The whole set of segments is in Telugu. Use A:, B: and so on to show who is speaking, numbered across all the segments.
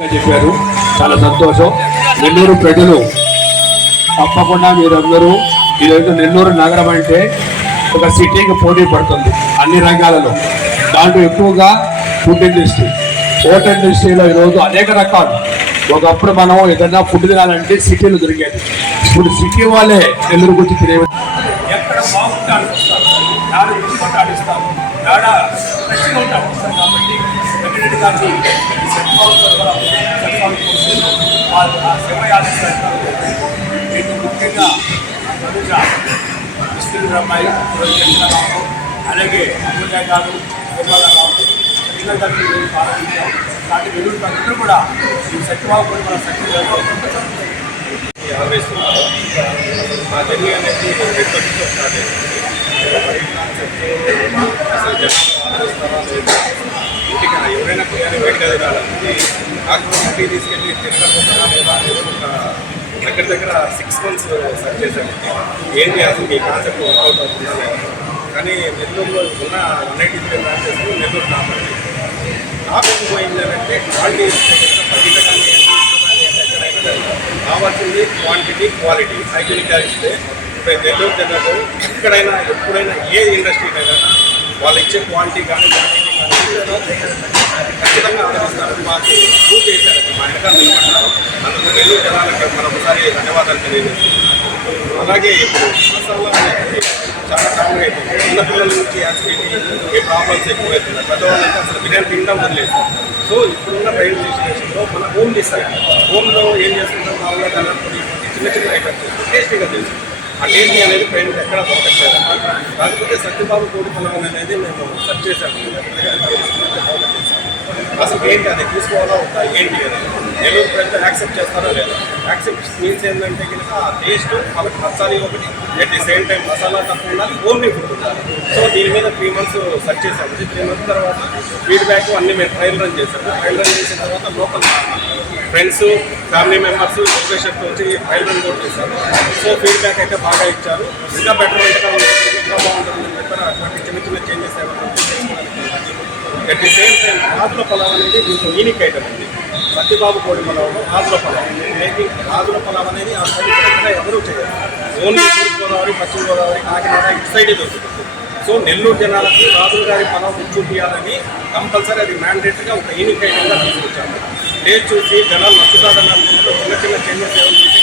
A: చెప్పారు. చాలా సంతోషం. నెల్లూరు ప్రజలు తప్పకుండా మీరందరూ ఈరోజు నెల్లూరు నగరం అంటే ఒక సిటీకి పోటీ పడుతుంది అన్ని రంగాలలో. దాంట్లో ఎక్కువగా ఫుడ్ ఇండస్ట్రీ. హోటల్ ఇండస్ట్రీలో ఈరోజు అనేక రకాలు. ఒకప్పుడు మనం ఏదైనా ఫుడ్ తినాలంటే సిటీలో దొరికేది. ఇప్పుడు సిటీ వాళ్ళే నెల్లూరు గురించి తినే ఎక్కడ బాగుంటే ఆడిస్తారు వెంకటరెడ్డి గారిని సేవ యాదిస్తారు మీకు ముఖ్యంగా తనుజ కృష్ణుడు అమ్మాయి రావు అలాగే అమృత గారు గోపాలరావు వీళ్ళందరికీ మేము ప్రారంభించాం కాబట్టి వెలుగు అందరూ కూడా ఈ సత్యబాబు కూడా మన సత్యం
B: ఆవేశంలో మా జర్నీ అనేది ఎప్పటికీ స్టార్ట్ అయింది మరి కాన్సెప్ట్ అసలు జనాలు ఆలోచిస్తారా లేదా ఇంటికి ఎవరైనా పిల్లలు బయటకు ఎదగాలంటే కాకపోతే ఇంటికి తీసుకెళ్ళి తిరగకపోతారా లేదా ఒక దగ్గర దగ్గర సిక్స్ మంత్స్ సర్చ్ చేశాను ఏంటి అసలు మీ కాన్సెప్ట్ వర్కౌట్ అవుతుందా కానీ నెల్లూరులో ఉన్న one eighty three branches Nellore top అండి. టాప్ ఏం పోయింది క్వాలిటీ బయట కానీ కావాల్సింది క్వాంటిటీ క్వాలిటీ హైజీనిక్గా ఇస్తే ఇప్పుడు నెల్లూరు జిల్లాలో ఎక్కడైనా ఎప్పుడైనా ఏ ఇండస్ట్రీకైనా వాళ్ళు ఇచ్చే క్వాలిటీ కానీ క్వాంటిటీ కానీ ఖచ్చితంగా ఆదరిస్తారు మాకు ప్రూవ్ చేశారు మా వెనకాల నిలబడ్డారు అందుకు నెల్లూరు జనాలకి మరొకసారి ధన్యవాదాలు అలాగే ఇప్పుడు చాలా కామన్ అయిపోయింది చిన్నపిల్లల నుంచి యాక్సిడెంట్ ఏ ప్రాబ్లమ్స్ ఎక్కువైతున్నాయి. పెద్దవాళ్ళకి అసలు బిర్యానీ తినడం వదిలేదు సో ఇప్పుడున్న రైల్వే సిచ్యువేషన్లో మన హోమ్ డిసైడ్ హోమ్లో ఏం చేసుకుంటాం మామూలుగా కలర్ఫుల్ చిన్న చిన్న ఐటమ్స్ టేస్టీగా తెలుసు ఆ అనేది ట్రైన్ ఎక్కడ దొరకట్లేదు కాకపోతే సత్యబాబు కోడి పొలం అనేది మేము సెర్చ్ చేశాము. అసలు ఏంటి అది తీసుకోవాలా ఉందా ఏంటి అని నెల్లూరు ప్రజలు యాక్సెప్ట్ చేస్తారా లేదా? యాక్సెప్ట్ మీన్స్ ఏంటంటే కనుక ఆ టేస్ట్ వాళ్ళకి నచ్చాలి ఒకటి at the same time masala తక్కువ ఉండాలి ఓన్లీ ఫుడ్ ఉండాలి. సో దీని మీద త్రీ మంత్స్ సెర్చ్ చేశాము. త్రీ మంత్స్ తర్వాత ఫీడ్బ్యాక్ అన్ని మేము ట్రయల్ రన్ చేశాము. ట్రయల్ రన్ చేసిన తర్వాత లోకల్ ఫ్రెండ్స్ ఫ్యామిలీ మెంబర్స్ ఎక్స్ప్రెషన్తో వచ్చి ట్రయల్ రన్ కూడా చేశారు సో ఫీడ్బ్యాక్ అయితే బాగా ఇచ్చారు. ఇంకా బెటర్మెంట్గా ఉంటుంది ఇంకా బాగుంటుంది చెప్పారు అటువంటి చిన్న చిన్న చేంజెస్ ఏమైనా అట్ ది సేమ్ టైం ఆదుల పొలం అనేది కొంచెం యూనిక్ ఐటమ్ ఉంది. సత్యబాబు కోడి పొలంలో ఆదుల పొలం మేకింగ్ పొలం అనేది ఆ సైడ్ ఎవరూ చేయరు. ఓన్లీ తూర్పుగోదావరి పశ్చిమ గోదావరి కాకినాడ ఇటు సైడే దొరుకుతుంది. సో నెల్లూరు జనాలకి రాజుల గారి పొలం చూపించాలని కంపల్సరీ అది మ్యాండేటరీగా ఒక యూనిక్ ఐటమ్గా తీసుకొచ్చాము టేస్ట్ చూసి జనాలు నచ్చుతారని అనుకుంటూ చిన్న చిన్న చేంజెస్ ఏమైనా ఉంటే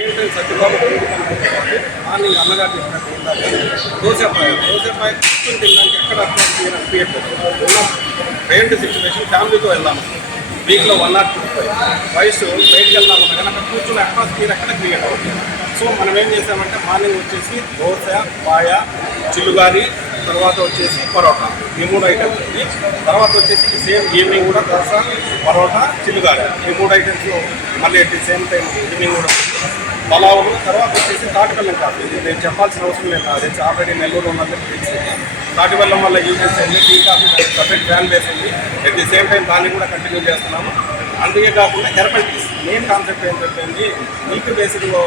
B: ఇంకోటి సత్యబాబు మార్నింగ్ అన్నగారు చెప్పినట్టు ఏంటంటే దోశపాయ కూర్చొని తినడానికి ఎక్కడ అట్మాస్ఫియర్ అనిపించట్లేదు ఉన్న. సిచ్యువేషన్ ఫ్యామిలీతో వెళ్దాము వీక్లో వన్ నాట్ టూ ఫైవ్ వయసు బయటకు వెళ్దామన్నా కానీ అక్కడ కూర్చున్న అట్మాస్ఫియర్ ఎక్కడ క్రియేట్ అవుతుంది? సో మనం ఏం చేసామంటే మార్నింగ్ వచ్చేసి దోశ పాయ చిల్లుగారి తర్వాత వచ్చేసి పరోటా ఈ మూడు ఐటమ్స్ ఉంది తర్వాత వచ్చేసి సేమ్ ఈవినింగ్ కూడా దోశ పరోటా చిల్లుగారి ఈ మూడు ఐటమ్స్ మళ్ళీ సేమ్ టైం ఈవినింగ్ కూడా పలావులు తర్వాత వచ్చేసి తాటిబెల్లం కాదు. ఇది నేను చెప్పాల్సిన అవసరం లేదు అది ఆల్రెడీ నెల్లూరు ఉన్నందుకు తెలిసింది తాటిబెల్లం వల్ల యూజెస్ అయింది టీ కాఫీ సపరేట్ ఫ్యాన్ వేసింది ఉంది. అట్ ది సేమ్ టైం దాన్ని కూడా కంటిన్యూ చేస్తున్నాము. అందుకే కాకుండా హెర్బల్ టీస్ మెయిన్ కాన్సెప్ట్ ఏంటంటే మిల్క్ బేస్డ్లో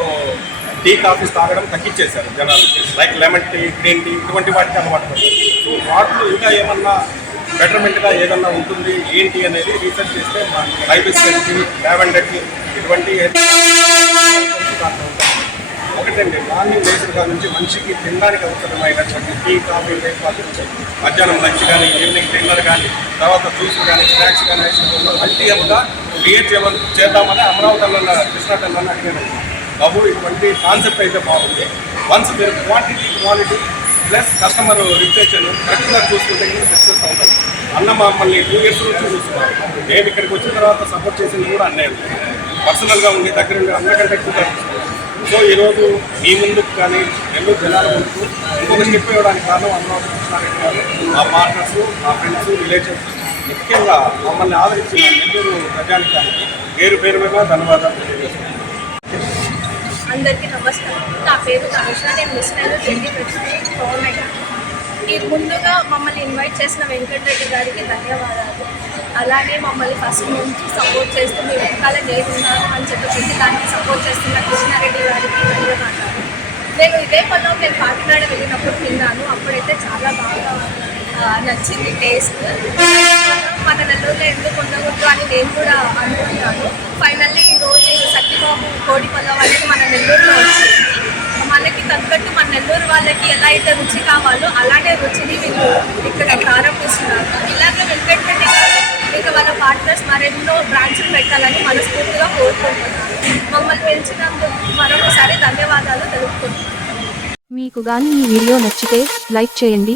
B: టీ కాఫీస్ తాగడం తగ్గించేశారు జనాలు. Like lemon tea green tea ఇటువంటి వాటికి అలవాటు పడ్డారు. సో వాటిలో ఇంకా ఏమన్నా బెటర్మెంట్గా ఏదన్నా ఉంటుంది ఏంటి అనేది రీసెర్చ్ చేస్తే మా లైఫ్ టీ లావెండర్ ఇటువంటి ఒకటండి మార్నింగ్ లేచిన కాడ నుంచి మనిషికి తినడానికి అవసరమైనటువంటి టీ కాఫీ బ్రేక్ఫాస్ట్ మధ్యాహ్నం లంచ్ కానీ ఈవినింగ్ డిన్నర్ కానీ తర్వాత జ్యూస్ కానీ స్నాక్స్ కానీ ఐస్ క్రీమ్ క్రియేట్ చేయమని చేద్దామని అమరావతిలో కృష్ణా టెండర్ అడిగాను బాబు ఇటువంటి కాన్సెప్ట్ అయితే బాగుంది. వన్స్ మీరు క్వాంటిటీ క్వాలిటీ ప్లస్ కస్టమర్ రిప్రేషన్ కరెక్ట్గా చూసుకుంటే సక్సెస్ అవుతారు అన్న మమ్మల్ని టూ ఇయర్స్ నుంచి చూస్తున్నారు. మేము ఇక్కడికి వచ్చిన తర్వాత సపోర్ట్ చేసింది కూడా అన్నయ్య పర్సనల్గా ఉండి దగ్గర ఉండి అందరికంటే ఎక్కువగా సో ఈరోజు మీ ముందుకు కానీ ఎన్నో జనాల ముందుకు ఇంకొక స్టెప్ ఇవ్వడానికి కారణం అమరావతి కృష్ణారెడ్డి గారు. మా పార్ట్నర్స్ మా ఫ్రెండ్స్ రిలేటివ్స్ ముఖ్యంగా మమ్మల్ని ఆదరించిన నెల్లూరు ప్రజానికానికి పేరు పేరు మీద ధన్యవాదాలు
C: అందరికీ నమస్కారం. నా పేరు తనుష నేను miss Nellore twenty twenty government ఈ ముందుగా మమ్మల్ని ఇన్వైట్ చేసిన వెంకటరెడ్డి గారికి ధన్యవాదాలు. అలాగే మమ్మల్ని ఫస్ట్ నుంచి సపోర్ట్ చేస్తూ మీ వెనకాల నేనున్నాను అని చెప్పి దానికి సపోర్ట్ చేస్తున్న కృష్ణారెడ్డి గారికి ధన్యవాదాలు. నేను ఇదే పనిలో నేను కాకినాడ వెళ్ళినప్పుడు తిన్నాను అప్పుడైతే చాలా బాగా నచ్చింది టేస్ట్ మన నెల్లూరులో ఎందుకు ఉండకూడదు అని నేను కూడా అనుకుంటాను. ఫైనల్లీ ఈ రోజు సత్యబాబు కోడి పల్లవ్ అనేది మన నెల్లూరులో వచ్చింది. మనకి తగ్గట్టు మన నెల్లూరు వాళ్ళకి ఎలా అయితే రుచి కావాలో అలానే రుచిని వీళ్ళు ఇక్కడ ప్రారంభిస్తున్నారు. ఇలాగే వెంకటరెడ్డి ఇంకా వాళ్ళ పార్ట్నర్స్ మరెన్నో బ్రాంచ్లు పెట్టాలని మనస్ఫూర్తిగా కోరుకుంటున్నాను. మమ్మల్ని పెంచినందుకు మరొకసారి ధన్యవాదాలు తెలుపుకుంటున్నాను.
D: మీకు కానీ ఈ వీడియో నచ్చితే లైక్ చేయండి